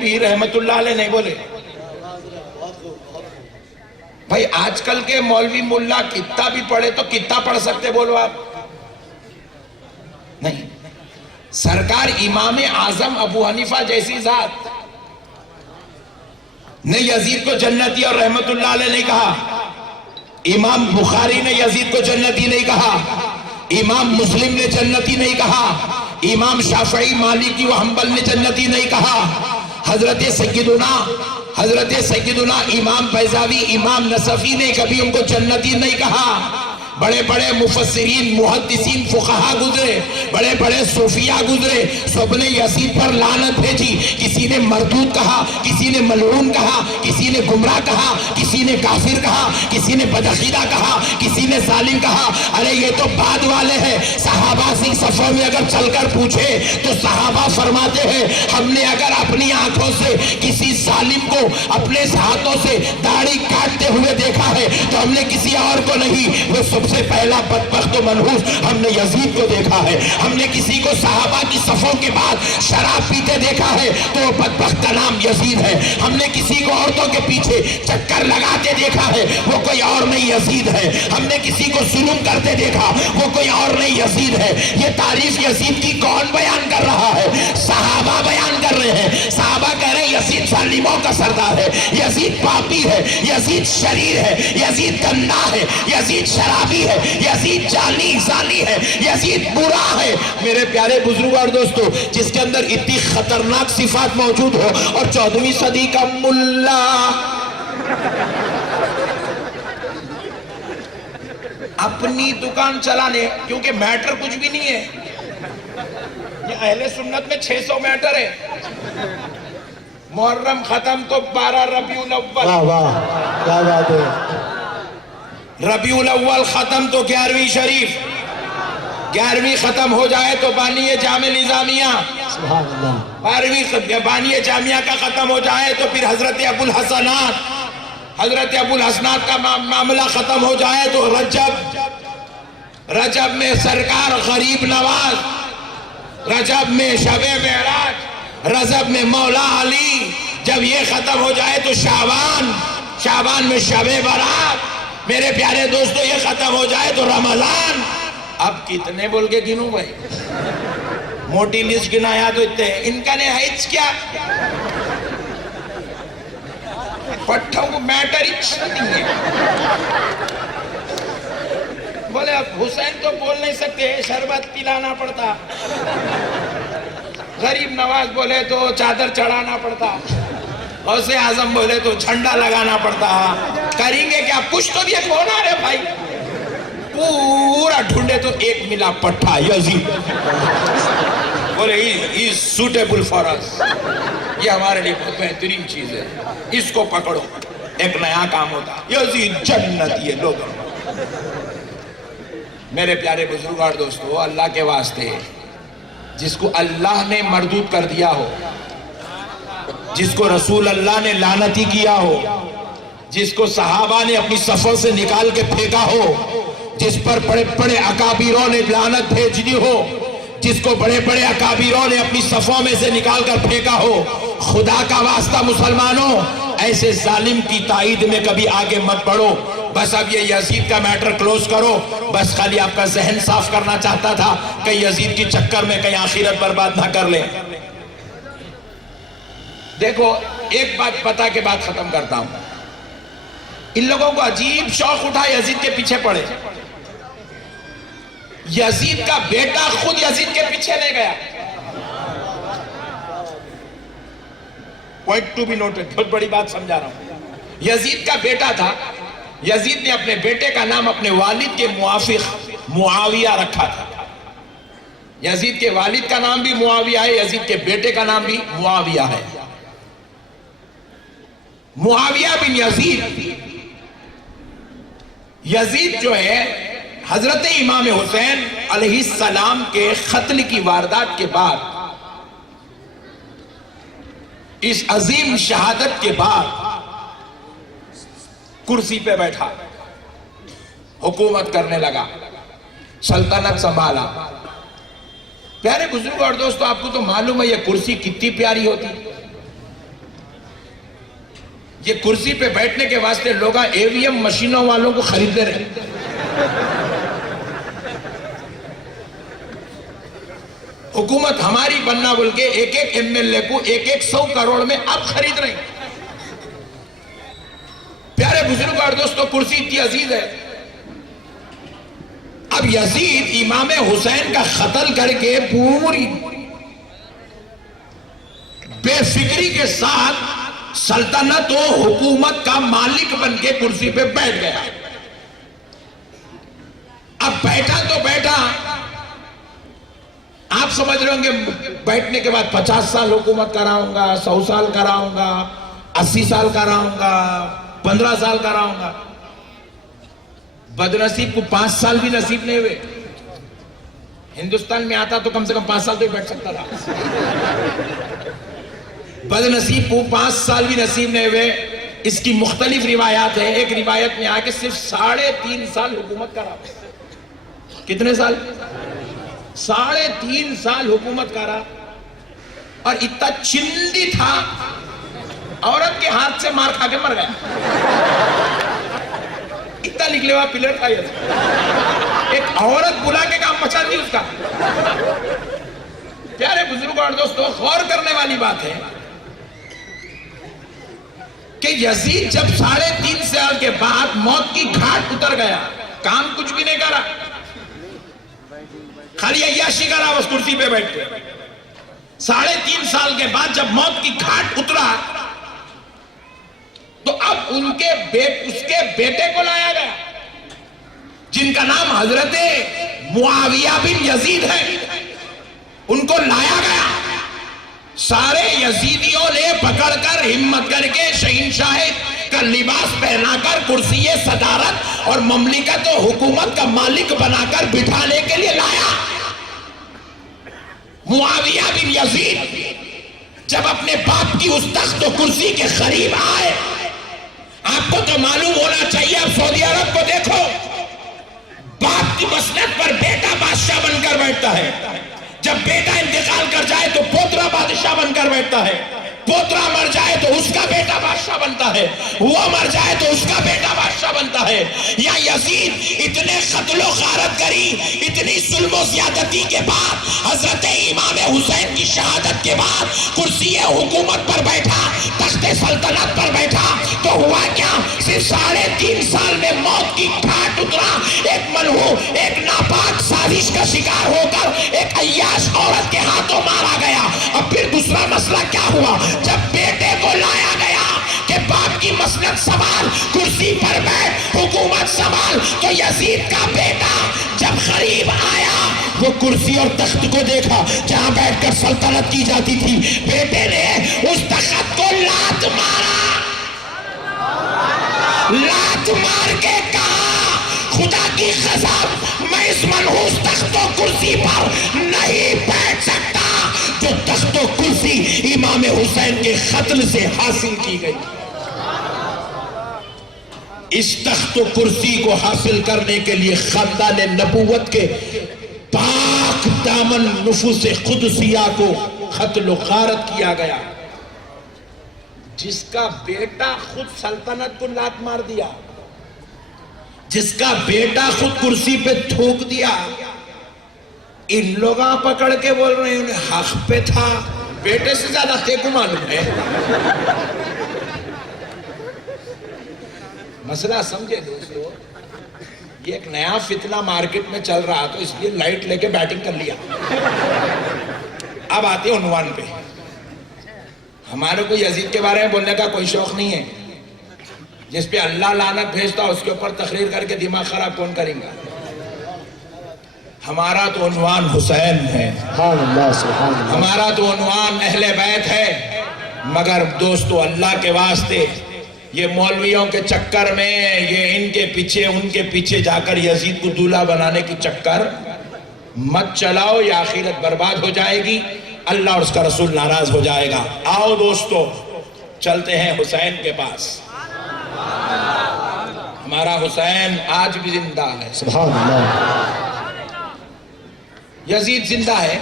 بھی رحمت اللہ علیہ نہیں بولے. بھائی آج کل کے مولوی ملا کتنا بھی پڑھے تو کتنا پڑھ سکتے بولو آپ؟ نہیں. سرکار امام اعظم ابو حنیفہ جیسی ذات نے یزید کو جنتی اور رحمت اللہ علیہ نہیں کہا. امام بخاری نے یزید کو جنتی نہیں کہا. امام مسلم نے جنتی نہیں کہا. امام شافعی مالکی و حنبل نے جنتی نہیں کہا. حضرت سیدنا امام بیضاوی امام نصفی نے کبھی ان کو جنتی نہیں کہا. بڑے بڑے مفسرین محدثین فقہا گزرے, بڑے بڑے صوفیاء گزرے, سب نے یزید پر لعنت بھیجی. کسی نے مردود کہا, کسی نے ملعون کہا, کسی نے گمراہ کہا, کسی نے کافر کہا, کسی نے بدعقیدہ کہا, کسی نے ظالم کہا. ارے یہ تو بعد والے ہیں. صحابہ سے صفوں میں اگر چل کر پوچھے تو صحابہ فرماتے ہیں ہم نے اگر اپنی آنکھوں سے کسی ظالم کو اپنے ہاتھوں سے داڑھی کاٹتے ہوئے دیکھا ہے تو ہم نے کسی اور کو نہیں, وہ سب سے پہلا بدبخت و منحوس ہم نے یزید کو دیکھا ہے. ہم نے کسی کو صحابہ کی صفوں کے بعد شراب پیتے دیکھا ہے تو وہ بدبخت کا نام یزید ہے. ہم نے کسی کو عورتوں کے پیچھے چکر لگاتے دیکھا ہے وہ کوئی اور نہیں یزید ہے. ہم نے کسی کو ظلم کرتے دیکھا وہ کوئی اور نہیں یزید ہے. یہ تعریف یزید کی کون بیان کر رہا ہے؟ صحابہ بیان کر رہے ہیں. صحابہ کہہ رہے ہیں یزید ظالموں کا سردار ہے, یزید پاپی ہے, یزید شریر ہے, یزید گندا ہے, یزید شرابی ہے, یزید زانی ہے, یزید برا ہے. میرے پیارے بزرگ اور دوستو, جس کے اندر اتنی خطرناک صفات موجود ہو اور 14ویں صدی کا ملا اپنی دکان چلانے, کیونکہ میٹر کچھ بھی نہیں ہے, یہ اہل سنت میں 600 میٹر ہے. محرم ختم تو 12 ربیع الاول, واہ واہ کیا بات ہے. ربیع الاول ختم تو 11ویں شریف, 11ویں ختم ہو جائے تو بانی جامع نظامیہ, سبحان اللہ. 12ویں بانی جامعہ کا ختم ہو جائے تو پھر حضرت ابو الحسنات کا معاملہ ختم ہو جائے تو رجب میں سرکار غریب نواز, رجب میں شب معراج, رجب میں مولا علی, جب یہ ختم ہو جائے تو شعبان میں شب برات. میرے پیارے دوستو یہ ختم ہو جائے تو رمضان. اب کتنے بول کے گنوں بھائی؟ موٹی لسٹ گنایا تو اتنے ہیں. ان کا نہایت کیا پٹھوں کو میٹر نہیں ہے. بولے اب حسین تو بول نہیں سکتے, شربت پلانا پڑتا. غریب نواز بولے تو چادر چڑھانا پڑتا. غوث اعظم بولے تو جھنڈا لگانا پڑتا. کریں گے کیا؟ کچھ تو بھی ایک ہونا ہے بھائی. پورا ڈھونڈے تو ایک ملا پٹھا یزید. بولے he is suitable for us, یہ ہمارے لیے بہت بہترین چیز ہے, اس کو پکڑو. ایک نیا کام ہوتا, یزید جنت. یہ لوگ میرے پیارے بزرگ اور دوستو, اللہ کے واسطے جس کو اللہ نے مردود کر دیا ہو, جس کو رسول اللہ نے لعنتی کیا ہو, جس کو صحابہ نے اپنی صفوں سے نکال کے پھینکا ہو, جس پر بڑے بڑے اکابروں نے لعنت بھیجنی ہو, جس کو بڑے بڑے اکابروں نے اپنی صفوں میں سے نکال کر پھینکا ہو, خدا کا واسطہ مسلمانوں ایسے ظالم کی تائید میں کبھی آگے مت بڑھو. بس اب یہ یزید کا میٹر کلوز کرو. بس خالی آپ کا ذہن صاف کرنا چاہتا تھا کہ یزید کی چکر میں کہیں آخرت برباد نہ کر لیں. دیکھو ایک بات بتا کے بات ختم کرتا ہوں. ان لوگوں کو عجیب شوق اٹھا یزید کے پیچھے پڑے. یزید کا بیٹا خود یزید کے پیچھے لے گیا. پوائنٹ ٹو بی نوٹڈ, بہت بڑی بات سمجھا رہا ہوں. یزید کا بیٹا تھا. یزید نے اپنے بیٹے کا نام اپنے والد کے موافق معاویہ رکھا تھا. یزید کے والد کا نام بھی معاویہ ہے, یزید کے بیٹے کا نام بھی معاویہ ہے. معاویہ بن یزید جو ہے حضرت امام حسین علیہ السلام کے قتل کی واردات کے بعد, اس عظیم شہادت کے بعد کرسی پہ بیٹھا, حکومت کرنے لگا, سلطنت سنبھالا. پیارے بزرگ اور دوستو, آپ کو تو معلوم ہے یہ کرسی کتنی پیاری ہوتی. یہ کرسی پہ بیٹھنے کے واسطے لوگ AVM مشینوں والوں کو خریدتے رہے. حکومت ہماری بننا بول کے ایک ایک MLA کو 100 کروڑ میں اب خرید رہے ہیں. پیارے بزرگ اور دوستو، کرسی اتنی عزیز ہے. اب یزید امام حسین کا قتل کر کے پوری بے فکری کے ساتھ سلطنت و حکومت کا مالک بن کے کرسی پہ بیٹھ گیا. اب بیٹھا تو بیٹھا، آپ سمجھ رہے ہوں گے بیٹھنے کے بعد 50 سال حکومت کراؤں گا، 100 سال کراؤں گا، 80 سال کراؤں گا، 15 سال کراؤں گا. بدنصیب کو 5 سال بھی نصیب نہیں ہوئے. ہندوستان میں آتا تو کم سے کم 5 سال تو ہی بیٹھ سکتا تھا. بدنصیب کو 5 سال بھی نصیب نہیں ہوئے. اس کی مختلف روایات ہیں. ایک روایت میں آ کے صرف 3.5 سال حکومت کرا. کتنے سال؟ 3.5 سال حکومت کرا. اور اتنا چندی تھا، عورت کے ہاتھ سے مار کھا کے مر گیا. اتنا نکلے ہوا پلر تھا یہ. ایک عورت بلا کے کام بچا دی اس کا. پیارے بزرگوں اور دوستو، غور کرنے والی بات ہے کہ یزید جب 3.5 سال کے بعد موت کی گھاٹ اتر گیا، کام کچھ بھی نہیں کرا، خالی عیاشی کرا اس کرسی پہ بیٹھ کے. 3.5 سال کے بعد جب موت کی گھاٹ اترا تو اب اس کے بیٹے کو لایا گیا، جن کا نام حضرت معاویہ بن یزید ہے. ان کو لایا گیا. سارے یزیدیوں نے پکڑ کر ہمت کر کے شہنشاہ کا لباس پہنا کر کرسی صدارت اور مملکت و حکومت کا مالک بنا کر بٹھانے کے لیے لایا. معاویہ بن یزید جب اپنے باپ کی اس تخت و کرسی کے قریب آئے، آپ کو تو معلوم ہونا چاہیے، اب سعودی عرب کو دیکھو، باپ کی مسند پر بیٹا بادشاہ بن کر بیٹھتا ہے. جب بیٹا انتقال کر جائے تو پوترا بادشاہ بن کر بیٹھتا ہے. پوترا مر جائے تو اس کا بیٹا بادشاہ بنتا ہے. وہ مر جائے تو اس کا بیٹا بادشاہ بنتا ہے. یا یزید اتنے قتل و غارت گری، اتنی ظلم و زیادتی کے بعد، حضرت امام حسین کی شہادت کے بعد کرسی حکومت پر بیٹھا، تخت سلطنت پر بیٹھا تو ہوا کیا؟ صرف 3.5 سال میں موت کی گھاٹ اترا. ایک ملعون، ایک ناپاک سازش کا شکار ہو کر ایک عیاش عورت کے ہاتھوں مارا گیا. اب پھر دوسرا مسئلہ کیا ہوا؟ جب بیٹے کو لایا گیا کہ باپ کی مسند سنبھال، کرسی پر بیٹھ، حکومت سنبھال، تو یزید کا بیٹا جب قریب آیا، وہ کرسی اور تخت کو دیکھا جہاں بیٹھ کر سلطنت کی جاتی تھی. بیٹے نے اس تخت کو لات مارا، لات مار کے کہا، خدا کی قسم میں اس منحوس تخت و کرسی پر نہیں بیٹھ سکتا جو تخت و کرسی امام حسین کے قتل سے حاصل کی گئی. اس تخت و کرسی کو حاصل کرنے کے لیے خاندان نبوت کے پاک دامن نفوس قدسیہ کو قتل و غارت کیا گیا. جس کا بیٹا خود سلطنت کو لات مار دیا، جس کا بیٹا خود کرسی پہ تھوک دیا، ان لوگاں پکڑ کے بول رہے ہیں انہیں حق پہ تھا. بیٹے سے زیادہ تیکو معلوم ہے. مسئلہ سمجھے دوستو، یہ ایک نیا فتنہ مارکٹ میں چل رہا تو اس لیے لائٹ لے کے بیٹنگ کر لیا. اب آتے ہیں عنوان پہ. ہمارے کو یزید کے بارے میں بولنے کا کوئی شوق نہیں ہے. جس پہ اللہ لعنت بھیجتا اس کے اوپر تقریر کر کے دماغ خراب کون کریں گا؟ ہمارا تو عنوان حسین ہے، ہمارا تو عنوان اہل بیت ہے. مگر دوستو اللہ کے واسطے یہ مولویوں کے چکر میں، یہ ان کے پیچھے ان کے پیچھے جا کر یزید کو دولہا بنانے کی چکر مت چلاؤ، یہ آخرت برباد ہو جائے گی، اللہ اور اس کا رسول ناراض ہو جائے گا. آؤ دوستو چلتے ہیں حسین کے پاس. ہمارا حسین آج بھی زندہ ہے. سبحان اللہ. یزید زندہ ہے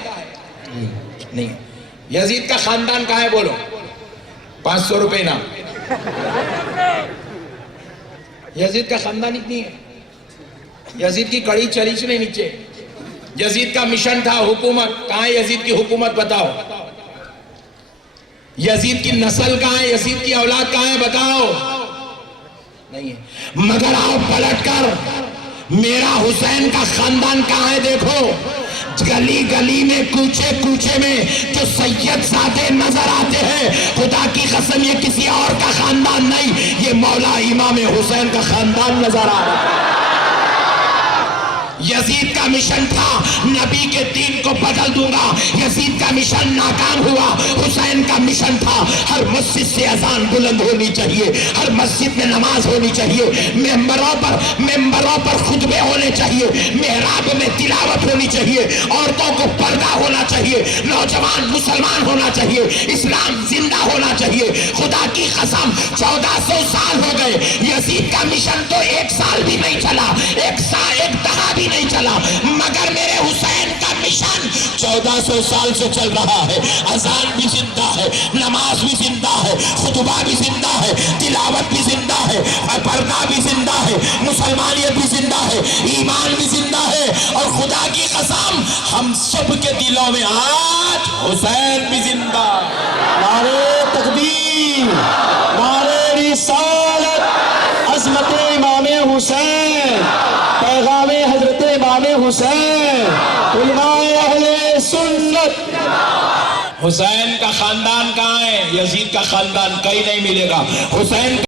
نہیں. یزید کا خاندان کہاں ہے بولو؟ 500 روپے نا. یزید کا خاندان اتنی ہے. یزید کی کڑی چلی نہیں نیچے. یزید کا مشن تھا حکومت. کہاں ہے یزید کی حکومت؟ بتاؤ. یزید کی نسل کہاں ہے؟ یزید کی اولاد کہاں ہے؟ بتاؤ. نہیں ہے. مگر آؤ پلٹ کر میرا حسین کا خاندان کہاں ہے دیکھو. گلی گلی میں کوچے کوچے میں جو سید زادے نظر آتے ہیں، خدا کی قسم یہ کسی اور کا خاندان نہیں، یہ مولا امام حسین کا خاندان نظر آ رہا ہے. یزید کا مشن تھا نبی کے دین کو بدل دوں گا. یزید کا مشن ناکام ہوا. حسین کا مشن تھا ہر مسجد سے اذان بلند ہونی چاہیے، ہر مسجد میں نماز ہونی چاہیے، ممبروں پر خطبے ہونے چاہیے، محراب میں تلاوت ہونی چاہیے، عورتوں کو پردہ ہونا چاہیے، نوجوان مسلمان ہونا چاہیے، اسلام زندہ ہونا چاہیے. خدا کی قسم 1400 سال ہو گئے. یزید کا مشن تو 1 سال بھی نہیں چلا، ایک دہا بھی نہیں چلا، مگر میرے حسین کا مشن 1400 سال سے چل رہا ہے. اذان بھی زندہ ہے، نماز بھی زندہ ہے، خطبہ بھی زندہ ہے، تلاوت بھی زندہ ہے، پردہ بھی زندہ ہے، مسلمانیت بھی زندہ ہے، ایمان بھی زندہ ہے. اور خدا کی قسم ہم سب کے دلوں میں آج حسین بھی زندہ. نعرے تکبیر، نعرے رسالت، عظمت امام حسین، پیغام حضرت امام حسین، علماء اہل سنت. حسین کا خاندان کہاں ہے؟ یزید کا خاندان کہیں نہیں ملے گا. حسین